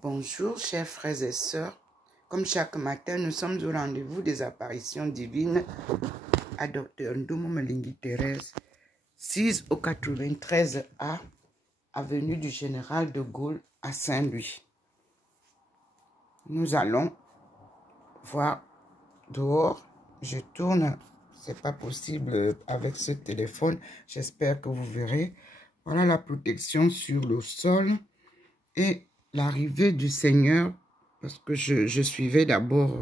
Bonjour chers frères et sœurs, comme chaque matin nous sommes au rendez-vous des apparitions divines à Dr Ndoumou Malingui Thérèse, 6 au 93A, avenue du Général de Gaulle à Saint-Louis. Nous allons voir dehors, je tourne, c'est pas possible avec ce téléphone, j'espère que vous verrez. Voilà la protection sur le sol et l'arrivée du Seigneur, parce que je suivais d'abord,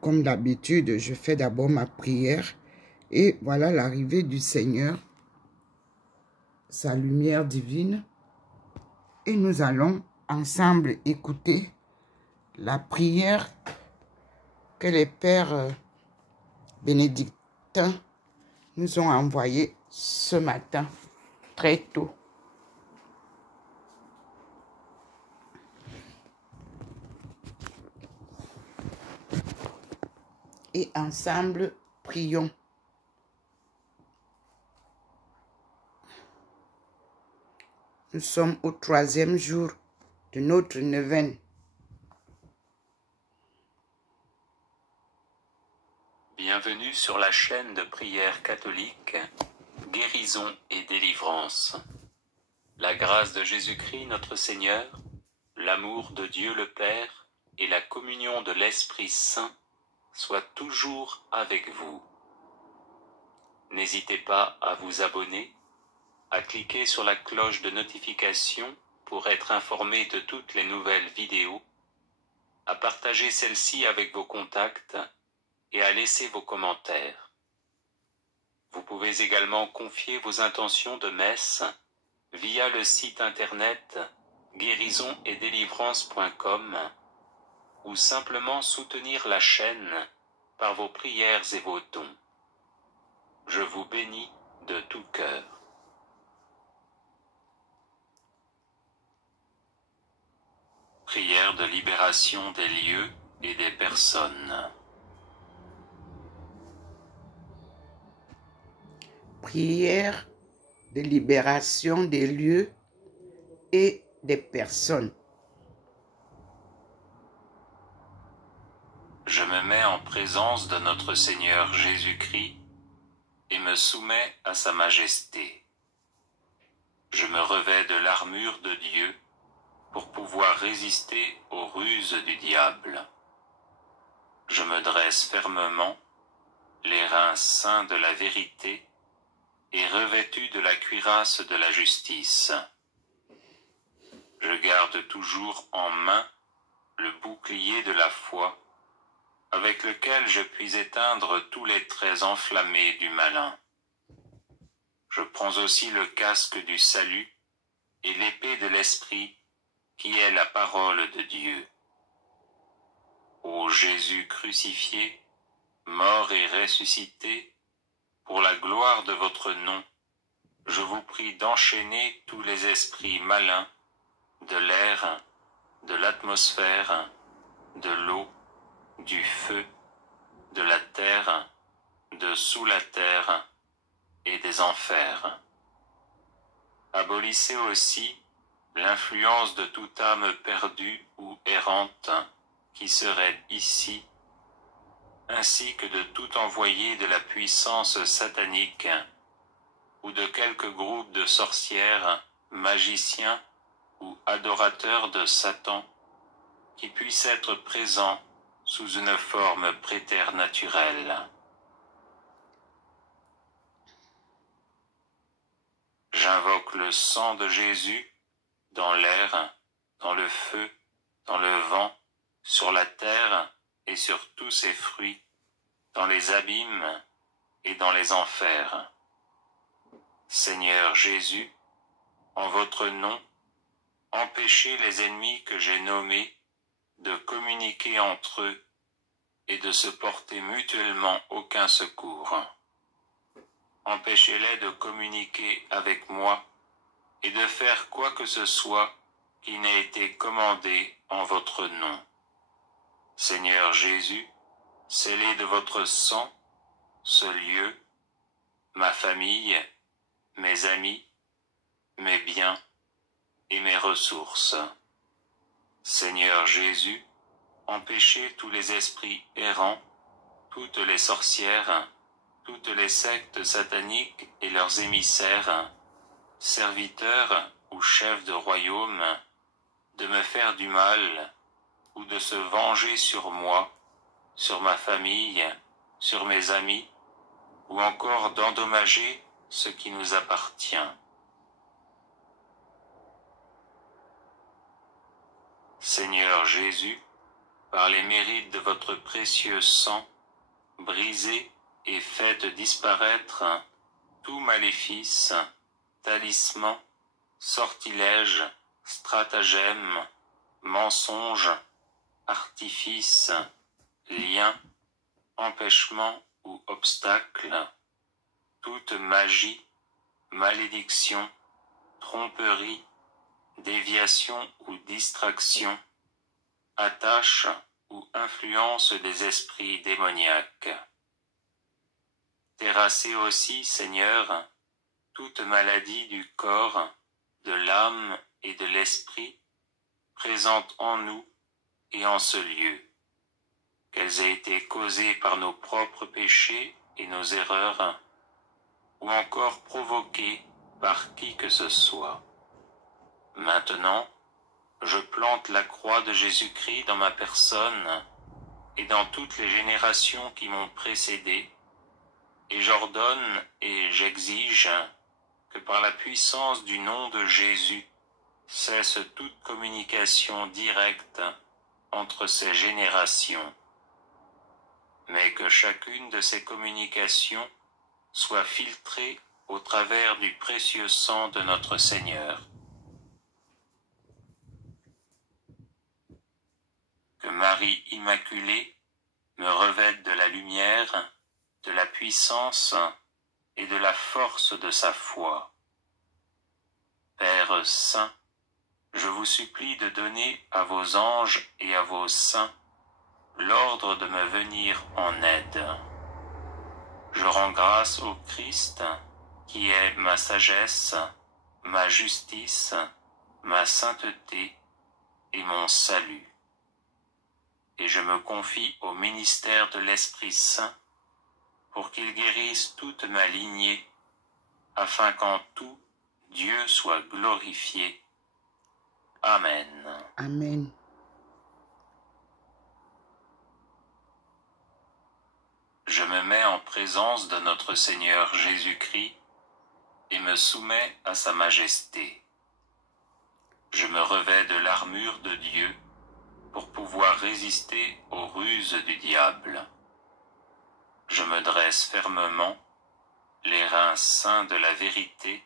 comme d'habitude, je fais d'abord ma prière. Et voilà l'arrivée du Seigneur, sa lumière divine. Et nous allons ensemble écouter la prière que les pères bénédictins nous ont envoyée ce matin, très tôt. Et ensemble, prions. Nous sommes au 3e jour de notre neuvaine. Bienvenue sur la chaîne de prière catholique, guérison et délivrance. La grâce de Jésus-Christ notre Seigneur, l'amour de Dieu le Père et la communion de l'Esprit Saint soient toujours avec vous. N'hésitez pas à vous abonner, à cliquer sur la cloche de notification pour être informé de toutes les nouvelles vidéos, à partager celle-ci avec vos contacts et à laisser vos commentaires. Vous pouvez également confier vos intentions de messe via le site internet guérisonetdélivrance.com ou simplement soutenir la chaîne par vos prières et vos dons. Je vous bénis de tout cœur. Prière de libération des lieux et des personnes. Prière de libération des lieux et des personnes. Je me mets en présence de notre Seigneur Jésus-Christ et me soumets à sa majesté. Je me revêts de l'armure de Dieu pour pouvoir résister aux ruses du diable. Je me dresse fermement, les reins saints de la vérité et revêtu de la cuirasse de la justice. Je garde toujours en main le bouclier de la foi, avec lequel je puis éteindre tous les traits enflammés du malin. Je prends aussi le casque du salut et l'épée de l'Esprit, qui est la parole de Dieu. Ô Jésus crucifié, mort et ressuscité, pour la gloire de votre nom, je vous prie d'enchaîner tous les esprits malins de l'air, de l'atmosphère, de l'eau, du feu, de la terre, de sous la terre et des enfers. Abolissez aussi l'influence de toute âme perdue ou errante qui serait ici, ainsi que de tout envoyé de la puissance satanique ou de quelque groupe de sorcières, magiciens ou adorateurs de Satan qui puisse être présent sous une forme préternaturelle. J'invoque le sang de Jésus dans l'air, dans le feu, dans le vent, sur la terre et sur tous ses fruits, dans les abîmes et dans les enfers. Seigneur Jésus, en votre nom, empêchez les ennemis que j'ai nommés de communiquer entre eux et de se porter mutuellement aucun secours. Empêchez-les de communiquer avec moi et de faire quoi que ce soit qui n'ait été commandé en votre nom. Seigneur Jésus, scellez de votre sang ce lieu, ma famille, mes amis, mes biens et mes ressources. Seigneur Jésus, empêchez tous les esprits errants, toutes les sorcières, toutes les sectes sataniques et leurs émissaires, serviteurs ou chefs de royaume, de me faire du mal ou de se venger sur moi, sur ma famille, sur mes amis, ou encore d'endommager ce qui nous appartient. Seigneur Jésus, par les mérites de votre précieux sang, brisez et faites disparaître tout maléfice, talisman, sortilège, stratagème, mensonge, artifice, lien, empêchement ou obstacle, toute magie, malédiction, tromperie, déviation ou distraction, attache ou influence des esprits démoniaques. Terrassez aussi, Seigneur, toute maladie du corps, de l'âme et de l'esprit, présente en nous et en ce lieu, qu'elles aient été causées par nos propres péchés et nos erreurs, ou encore provoquées par qui que ce soit. Maintenant, je plante la croix de Jésus-Christ dans ma personne et dans toutes les générations qui m'ont précédé, et j'ordonne et j'exige que par la puissance du nom de Jésus cesse toute communication directe entre ces générations, mais que chacune de ces communications soit filtrée au travers du précieux sang de notre Seigneur. Que Marie Immaculée me revête de la lumière, de la puissance et de la force de sa foi. Père Saint, je vous supplie de donner à vos anges et à vos saints l'ordre de me venir en aide. Je rends grâce au Christ, qui est ma sagesse, ma justice, ma sainteté et mon salut. Et je me confie au ministère de l'Esprit Saint pour qu'il guérisse toute ma lignée, afin qu'en tout Dieu soit glorifié. Amen. Amen. Je me mets en présence de notre Seigneur Jésus-Christ et me soumets à sa majesté. Je me revêts de l'armure de Dieu pour pouvoir résister aux ruses du diable. Je me dresse fermement, les reins saints de la vérité,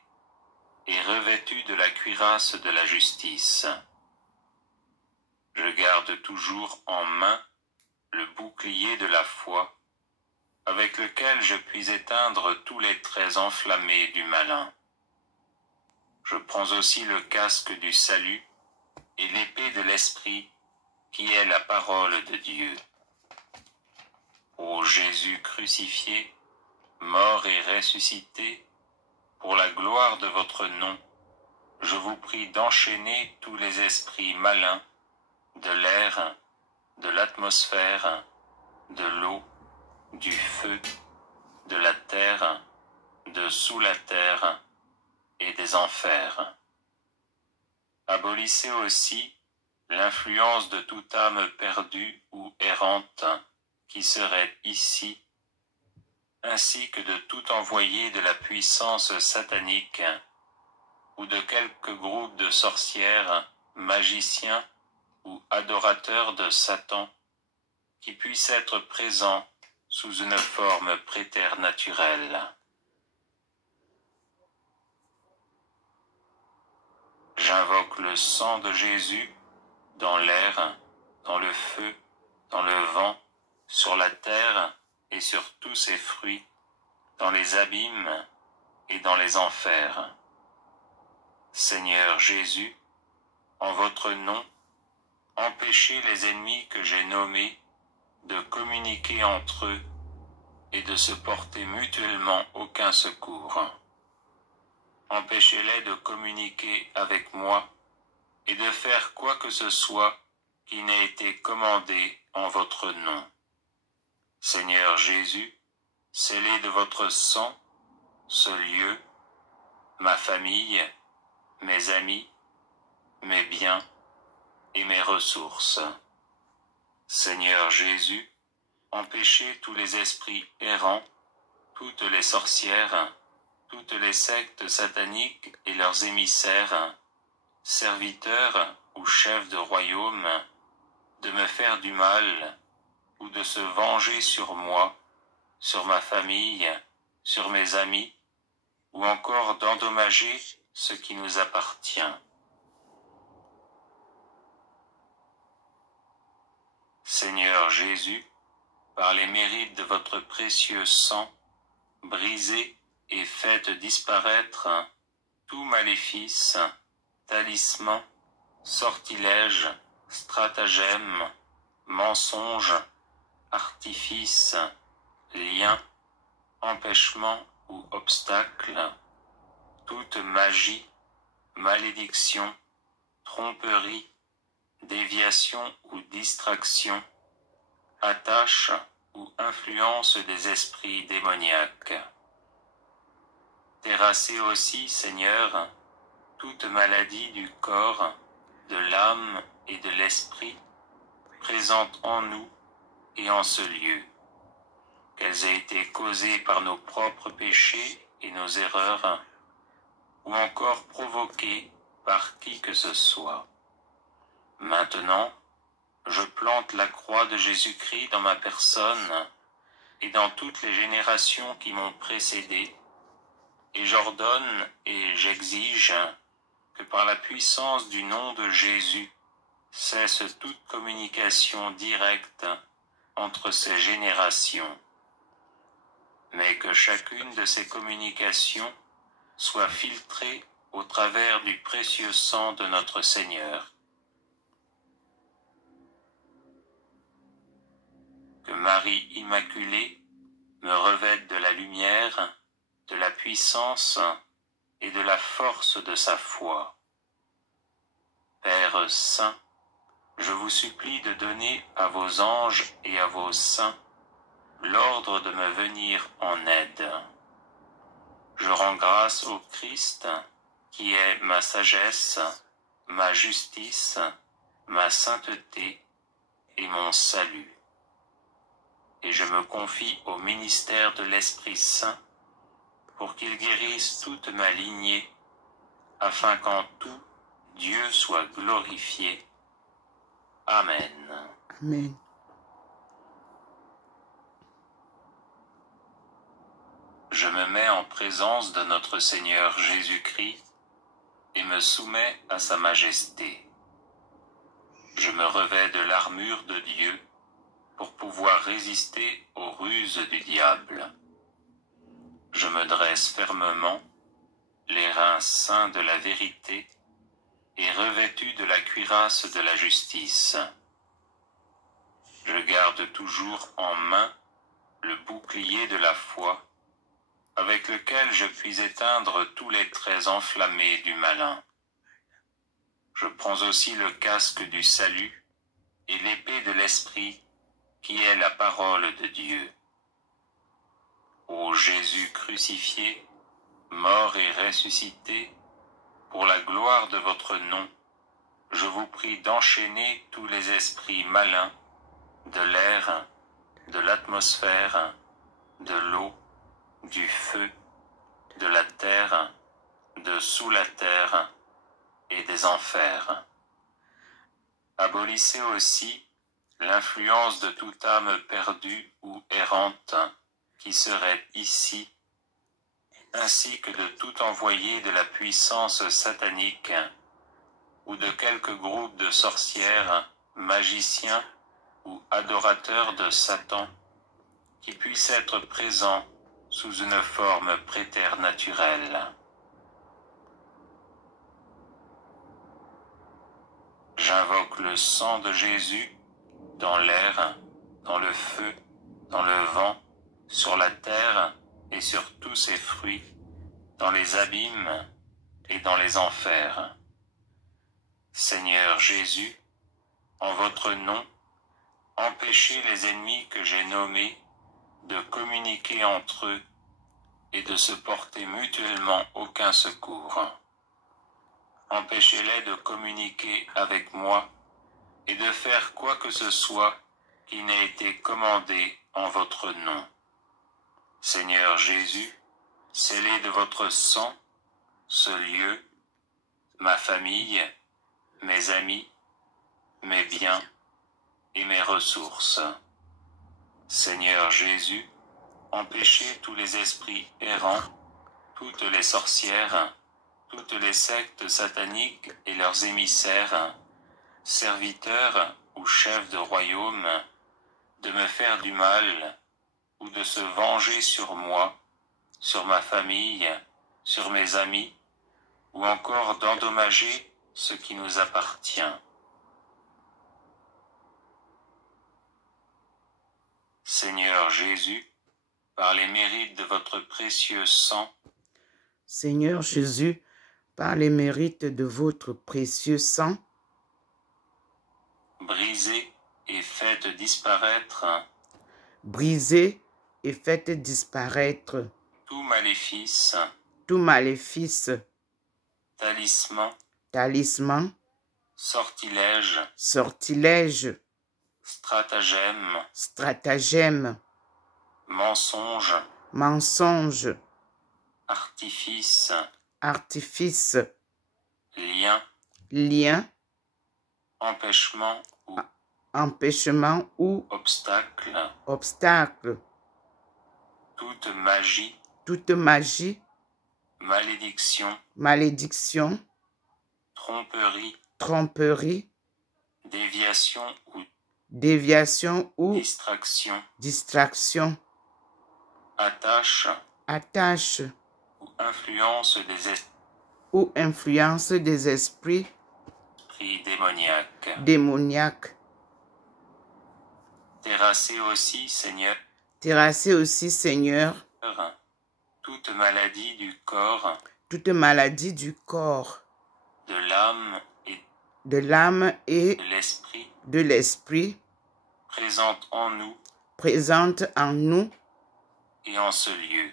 et revêtu de la cuirasse de la justice. Je garde toujours en main le bouclier de la foi, avec lequel je puis éteindre tous les traits enflammés du malin. Je prends aussi le casque du salut et l'épée de l'Esprit, qui est la parole de Dieu. Ô Jésus crucifié, mort et ressuscité, pour la gloire de votre nom, je vous prie d'enchaîner tous les esprits malins de l'air, de l'atmosphère, de l'eau, du feu, de la terre, de sous la terre et des enfers. Abolissez aussi l'influence de toute âme perdue ou errante qui serait ici, ainsi que de tout envoyé de la puissance satanique ou de quelque groupe de sorcières, magiciens ou adorateurs de Satan qui puisse être présent sous une forme préternaturelle. J'invoque le sang de Jésus dans l'air, dans le feu, dans le vent, sur la terre et sur tous ses fruits, dans les abîmes et dans les enfers. Seigneur Jésus, en votre nom, empêchez les ennemis que j'ai nommés de communiquer entre eux et de se porter mutuellement aucun secours. Empêchez-les de communiquer avec moi de faire quoi que ce soit qui n'ait été commandé en votre nom. Seigneur Jésus, scellez de votre sang ce lieu, ma famille, mes amis, mes biens et mes ressources. Seigneur Jésus, empêchez tous les esprits errants, toutes les sorcières, toutes les sectes sataniques et leurs émissaires, serviteurs ou chefs de royaume, de me faire du mal ou de se venger sur moi, sur ma famille, sur mes amis, ou encore d'endommager ce qui nous appartient. Seigneur Jésus, par les mérites de votre précieux sang, brisez et faites disparaître tout maléfice, talisman, sortilège, stratagème, mensonge, artifice, lien, empêchement ou obstacle, toute magie, malédiction, tromperie, déviation ou distraction, attache ou influence des esprits démoniaques. Terrassez aussi, Seigneur, toute maladie du corps, de l'âme et de l'esprit, présente en nous et en ce lieu, qu'elles aient été causées par nos propres péchés et nos erreurs, ou encore provoquées par qui que ce soit. Maintenant, je plante la croix de Jésus-Christ dans ma personne et dans toutes les générations qui m'ont précédé, et j'ordonne et j'exige que par la puissance du nom de Jésus cesse toute communication directe entre ces générations, mais que chacune de ces communications soit filtrée au travers du précieux sang de notre Seigneur. Que Marie Immaculée me revête de la lumière, de la puissance et de la force de sa foi. Père Saint, je vous supplie de donner à vos anges et à vos saints l'ordre de me venir en aide. Je rends grâce au Christ, qui est ma sagesse, ma justice, ma sainteté et mon salut. Et je me confie au ministère de l'Esprit Saint pour qu'il guérisse toute ma lignée, afin qu'en tout Dieu soit glorifié. Amen. Amen. Je me mets en présence de notre Seigneur Jésus-Christ et me soumets à sa majesté. Je me revêts de l'armure de Dieu pour pouvoir résister aux ruses du diable. Je me dresse fermement, les reins saints de la vérité, et revêtu de la cuirasse de la justice. Je garde toujours en main le bouclier de la foi, avec lequel je puis éteindre tous les traits enflammés du malin. Je prends aussi le casque du salut et l'épée de l'Esprit, qui est la parole de Dieu. Ô Jésus crucifié, mort et ressuscité, pour la gloire de votre nom, je vous prie d'enchaîner tous les esprits malins de l'air, de l'atmosphère, de l'eau, du feu, de la terre, de sous la terre et des enfers. Abolissez aussi l'influence de toute âme perdue ou errante qui serait ici, ainsi que de tout envoyé de la puissance satanique ou de quelque groupe de sorcières, magiciens ou adorateurs de Satan qui puissent être présents sous une forme préternaturelle. J'invoque le sang de Jésus dans l'air, dans le feu, dans le vent, sur la terre et sur tous ses fruits, dans les abîmes et dans les enfers. Seigneur Jésus, en votre nom, empêchez les ennemis que j'ai nommés de communiquer entre eux et de se porter mutuellement aucun secours. Empêchez-les de communiquer avec moi et de faire quoi que ce soit qui n'ait été commandé en votre nom. Seigneur Jésus, scellez de votre sang ce lieu, ma famille, mes amis, mes biens et mes ressources. Seigneur Jésus, empêchez tous les esprits errants, toutes les sorcières, toutes les sectes sataniques et leurs émissaires, serviteurs ou chefs de royaume, de me faire du mal ou de se venger sur moi, sur ma famille, sur mes amis, ou encore d'endommager ce qui nous appartient. Seigneur Jésus, par les mérites de votre précieux sang, Seigneur Jésus, par les mérites de votre précieux sang, brisez et faites disparaître tout maléfice, talisman, sortilège, stratagème, mensonge, artifice, lien, empêchement ou obstacle, toute magie, malédiction, tromperie, déviation ou distraction, attache ou influence des esprits démoniaques. Terrassez aussi, Seigneur, toute maladie du corps, de l'âme et de l'esprit, présente en nous et en ce lieu.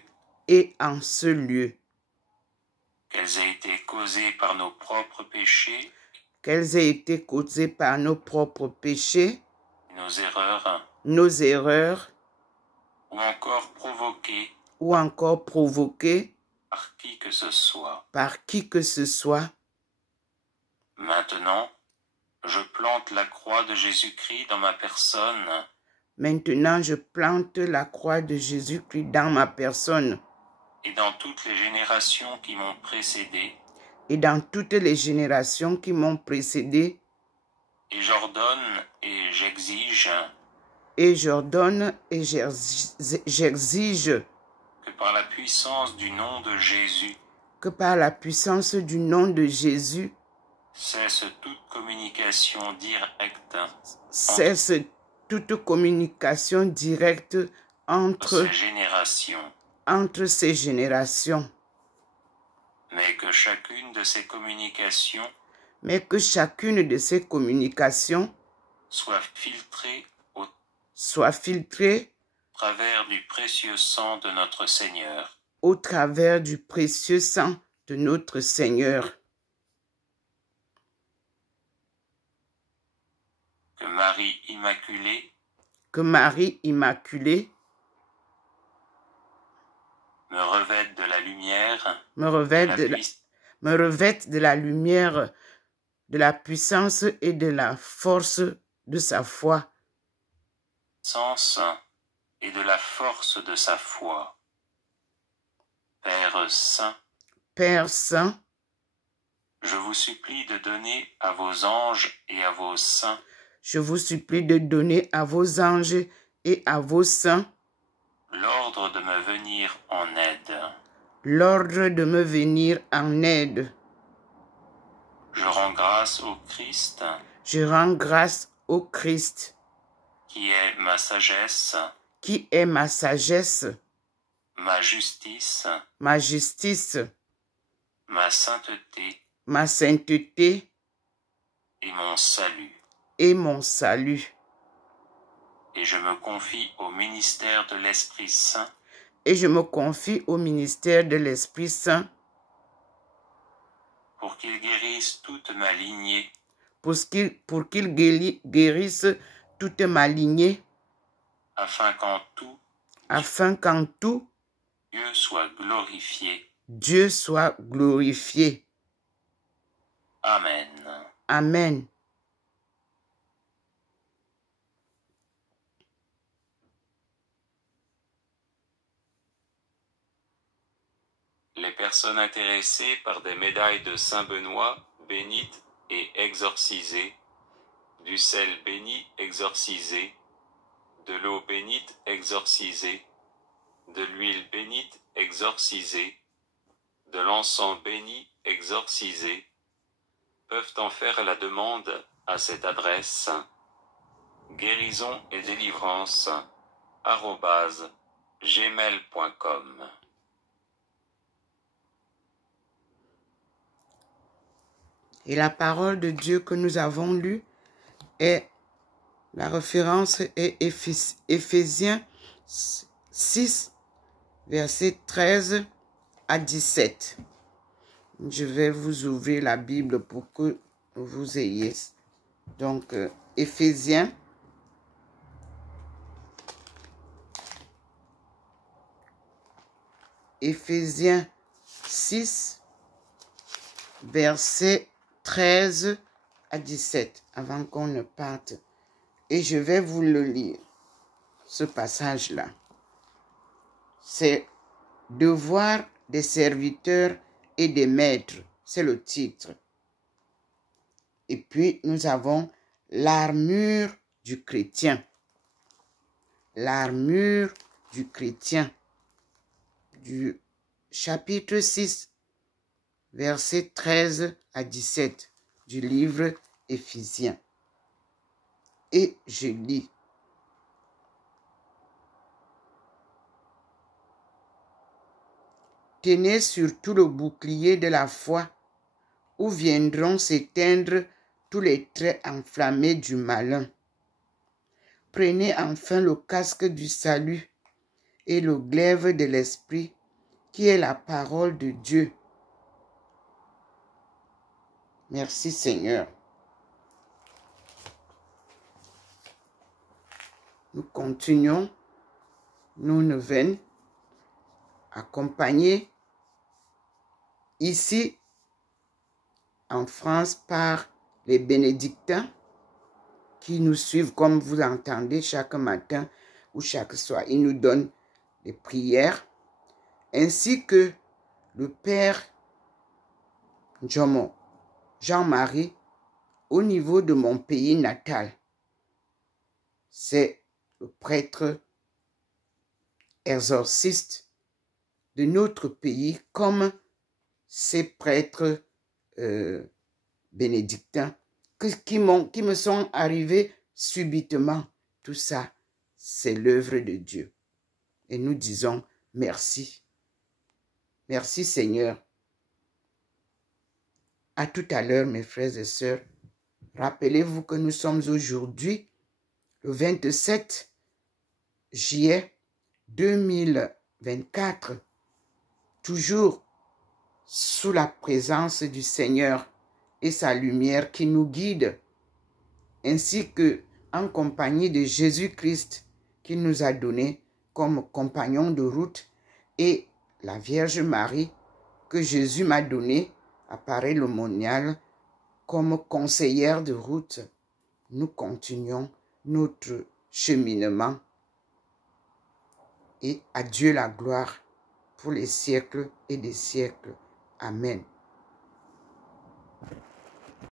Qu'elles aient été causées par nos propres péchés, nos erreurs, ou encore provoquées par qui que ce soit. Maintenant, je plante la croix de Jésus-Christ dans ma personne. Et dans toutes les générations qui m'ont précédé. Et j'ordonne et j'exige que par la puissance du nom de Jésus, cesse toute communication directe entre ces générations. Mais que chacune de ces communications soit filtrée au travers du précieux sang de notre Seigneur. Que Marie Immaculée me revête de la lumière, de la puissance et de la force de sa foi. Père Saint, je vous supplie de donner à vos anges et à vos saints l'ordre de me venir en aide. Je rends grâce au Christ, qui est ma sagesse, ma justice, ma sainteté, et mon salut. et mon salut. Et je me confie au ministère de l'Esprit Saint, Et je me confie au ministère de l'Esprit Saint pour qu'il guérisse toute ma lignée, pour qu'il guérisse toute ma lignée, afin qu'en tout, afin qu'en tout, Dieu soit glorifié. Dieu soit glorifié. Amen. Amen. Les personnes intéressées par des médailles de Saint-Benoît, bénites et exorcisées, du sel béni exorcisé, de l'eau bénite exorcisée, de l'huile bénite exorcisée, de l'encens béni exorcisé, peuvent en faire la demande à cette adresse guérison et délivrance @gmail.com. Et la parole de Dieu que nous avons lue est, la référence est Éphésiens 6, versets 13 à 17. Je vais vous ouvrir la Bible pour que vous ayez. Donc, Éphésiens 6, versets 13 à 17, avant qu'on ne parte. Et je vais vous le lire, ce passage-là. C'est « Devoir des serviteurs et des maîtres », c'est le titre. Et puis, nous avons l'armure du chrétien. L'armure du chrétien, du chapitre 6, versets 13 à 17 du livre Éphésiens. Et je lis. Tenez surtout le bouclier de la foi, où viendront s'éteindre tous les traits enflammés du malin. Prenez enfin le casque du salut et le glaive de l'esprit, qui est la parole de Dieu. Merci Seigneur. Nous continuons nos neuvaines, accompagnés ici en France par les bénédictins qui nous suivent, comme vous l'entendez, chaque matin ou chaque soir. Ils nous donnent des prières, ainsi que le Père Jean-Marie au niveau de mon pays natal. C'est le prêtre exorciste de notre pays, comme ces prêtres bénédictins qui me sont arrivés subitement. Tout ça, c'est l'œuvre de Dieu. Et nous disons merci. Merci Seigneur. À tout à l'heure, mes frères et sœurs. Rappelez-vous que nous sommes aujourd'hui le 27 juillet 2024, toujours sous la présence du Seigneur et sa lumière qui nous guide, ainsi que en compagnie de Jésus-Christ qui nous a donné comme compagnon de route, et la Vierge Marie que Jésus m'a donnée à Paray-le-Monial comme conseillère de route. Nous continuons notre cheminement. Et à Dieu la gloire pour les siècles et des siècles. Amen.